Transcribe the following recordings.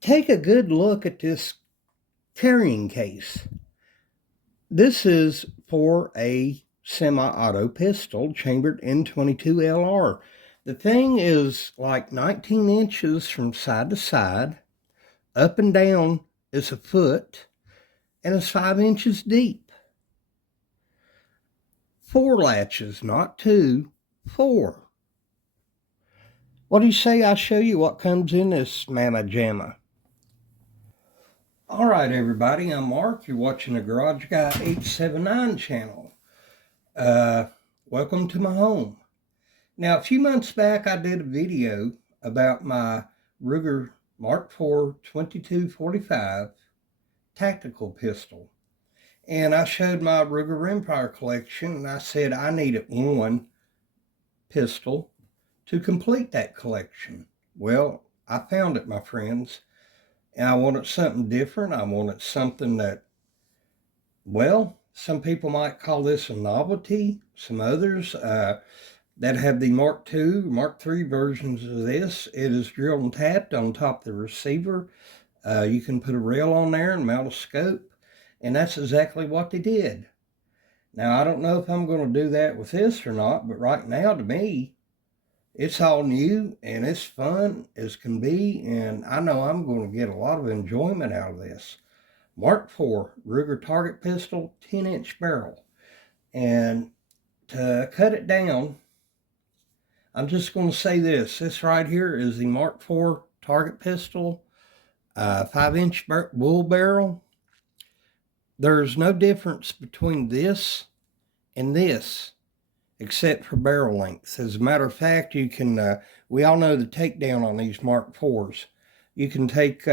Take a good look at this carrying case. This is for a semi-auto pistol chambered in 22 LR. The thing is like 19 inches from side to side, up and down is a foot, and it's 5 inches deep. 4 latches, not 2, 4. What do you say I show you what comes in this mamma jamma? All right, everybody, I'm Mark. You're watching the Garage Guy 879 channel. Welcome to my home. Now, a few months back, I did a video about my Ruger Mark IV 2245 tactical pistol. And I showed my Ruger Rimfire collection, and I said I needed one pistol to complete that collection. Well, I found it, my friends. And I wanted something different. I wanted something that, well, some people might call this a novelty. Some others that have the Mark II, Mark III versions of this. It is drilled and tapped on top of the receiver. You can put a rail on there and mount a scope. And that's exactly what they did. Now, I don't know if I'm going to do that with this or not, but right now, to me, it's all new and it's fun as can be, and I know I'm going to get a lot of enjoyment out of this. Mark IV Ruger target pistol, 10-inch barrel. And to cut it down, I'm just going to say this. This right here is the Mark IV target pistol, 5-inch bull barrel. There's no difference between this and this, except for barrel length. As a matter of fact, you can, we all know the takedown on these Mark IVs. You can take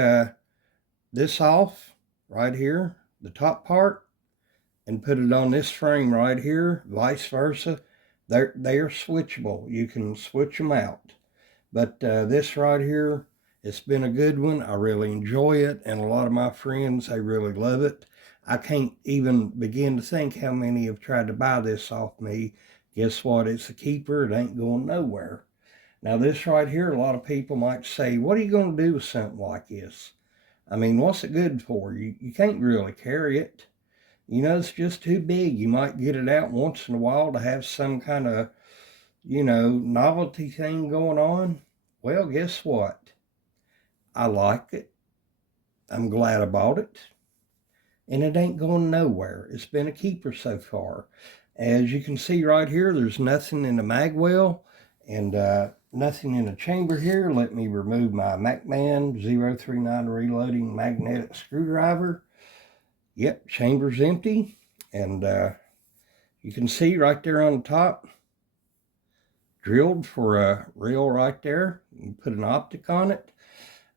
this off right here, the top part, and put it on this frame right here, vice versa. They're switchable. You can switch them out. But this right here, it's been a good one. I really enjoy it, and a lot of my friends, they really love it. I can't even begin to think how many have tried to buy this off me. Guess what? It's a keeper. It ain't going nowhere. Now, this right here, a lot of people might say, what are you going to do with something like this? I mean, what's it good for? You can't really carry it. You know, it's just too big. You might get it out once in a while to have some kind of, novelty thing going on. Well, guess what? I like it. I'm glad I bought it. And it ain't going nowhere. It's been a keeper so far. As you can see right here, there's nothing in the mag well and nothing in the chamber here. Let me remove my MacMan 039 reloading magnetic screwdriver. Yep, chamber's empty. And you can see right there on the top, drilled for a rail right there. You put an optic on it.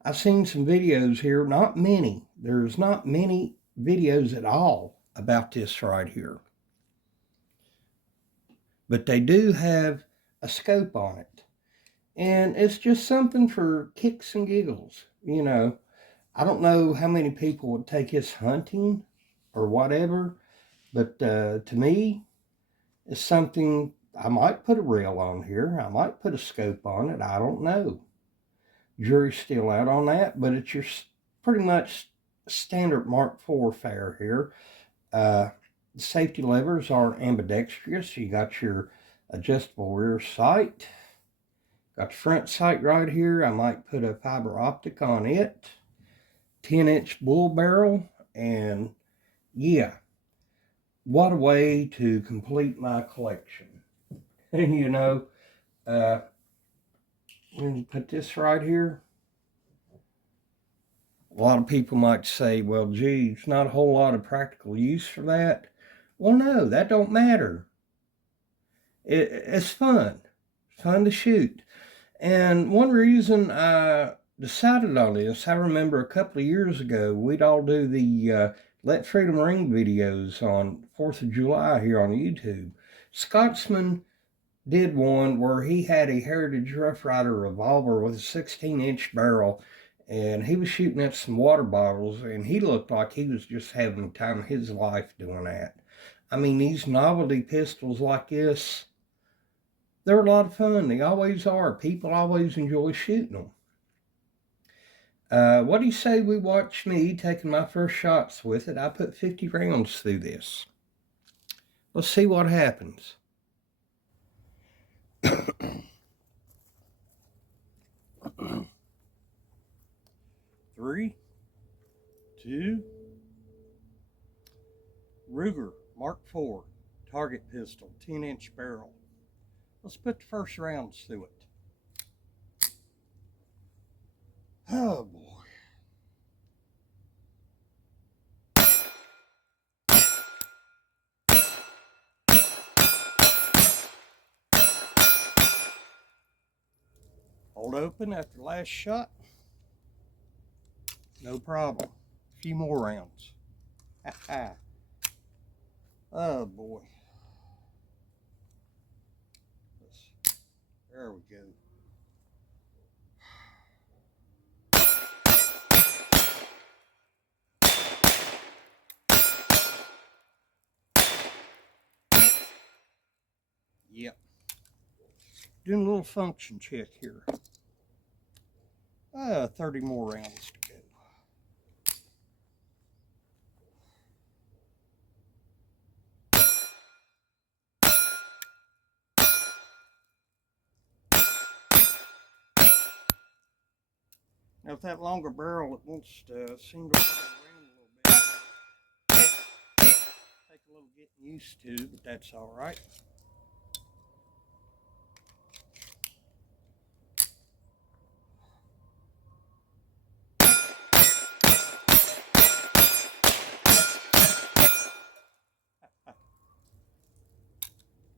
I've seen some videos here, not many. There's not many videos at all about this right here. But they do have a scope on it. And it's just something for kicks and giggles. You know, I don't know how many people would take this hunting or whatever, but to me, it's something. I might put a rail on here. I might put a scope on it. I don't know. Jury's still out on that, but it's your pretty much standard Mark IV fare here. The safety levers are ambidextrous. You got your adjustable rear sight. Got the front sight right here. I might put a fiber optic on it. 10-inch bull barrel. And yeah, what a way to complete my collection. And you know, when you put this right here, a lot of people might say, well, gee, it's not a whole lot of practical use for that. Well, no, that don't matter. It's fun. It's fun to shoot. And one reason I decided on this, I remember a couple of years ago, we'd all do the Let Freedom Ring videos on 4th of July here on YouTube. Scotsman did one where he had a Heritage Rough Rider revolver with a 16-inch barrel, and he was shooting at some water bottles, and he looked like he was just having the time of his life doing that. I mean, these novelty pistols like this, they're a lot of fun. They always are. People always enjoy shooting them. What do you say we watch me taking my first shots with it? I put 50 rounds through this. Let's see what happens. 3, 2, Ruger Mark IV target pistol, 10-inch barrel. Let's put the first rounds through it. Oh boy. Hold open after the last shot. No problem. A few more rounds. Oh boy. There we go. Yep. Doing a little function check here. 30 more rounds to go. Now with that longer barrel, it wants to seem to roll around a little bit. Take a little getting used to, but that's all right.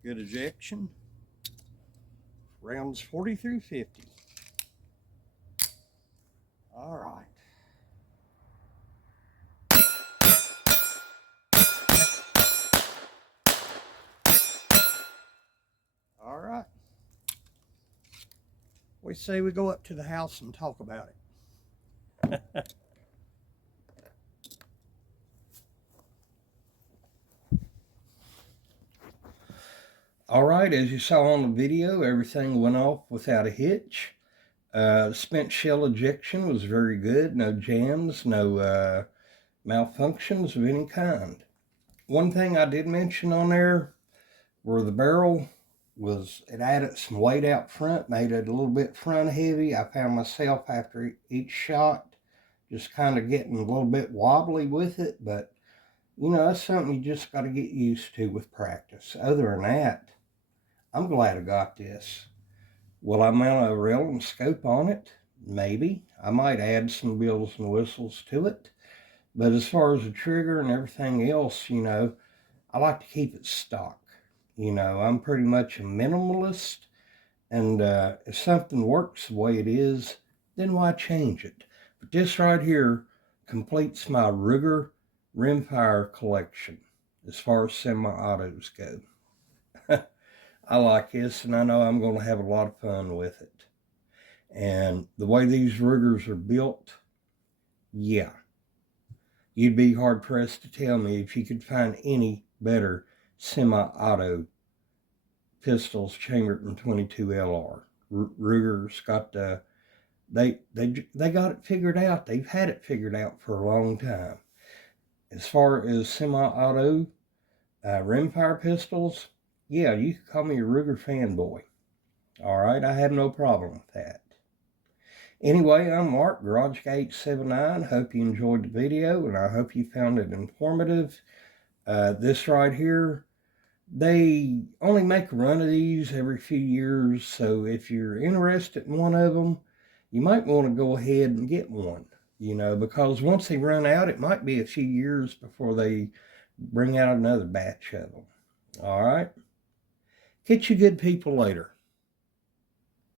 Good ejection. Rounds 40 through 50. All right. All right. We say we go up to the house and talk about it. All right, as you saw on the video, everything went off without a hitch. Spent shell ejection was very good. No jams, no malfunctions of any kind. One thing I did mention on there where the barrel was, it added some weight out front, made it a little bit front heavy. I found myself after each shot just kind of getting a little bit wobbly with it, but you know, that's something you just got to get used to with practice. Other than that, I'm glad I got this. Will I mount a reel and scope on it? Maybe. I might add some bells and whistles to it. But as far as the trigger and everything else, you know, I like to keep it stock. You know, I'm pretty much a minimalist. And if something works the way it is, then why change it? But this right here completes my Ruger rimfire collection as far as semi-autos go. I like this, and I know I'm going to have a lot of fun with it. And the way these Rugers are built, yeah, you'd be hard-pressed to tell me if you could find any better semi-auto pistols chambered in 22 LR. Ruger's got the, they got it figured out. They've had it figured out for a long time. As far as semi-auto rimfire pistols, yeah, you can call me a Ruger fanboy. All right, I have no problem with that. Anyway, I'm Mark, GarageGate79. Hope you enjoyed the video, and I hope you found it informative. This right here, they only make a run of these every few years, so if you're interested in one of them, you might want to go ahead and get one, you know, because once they run out, it might be a few years before they bring out another batch of them. All right? Catch you good people later.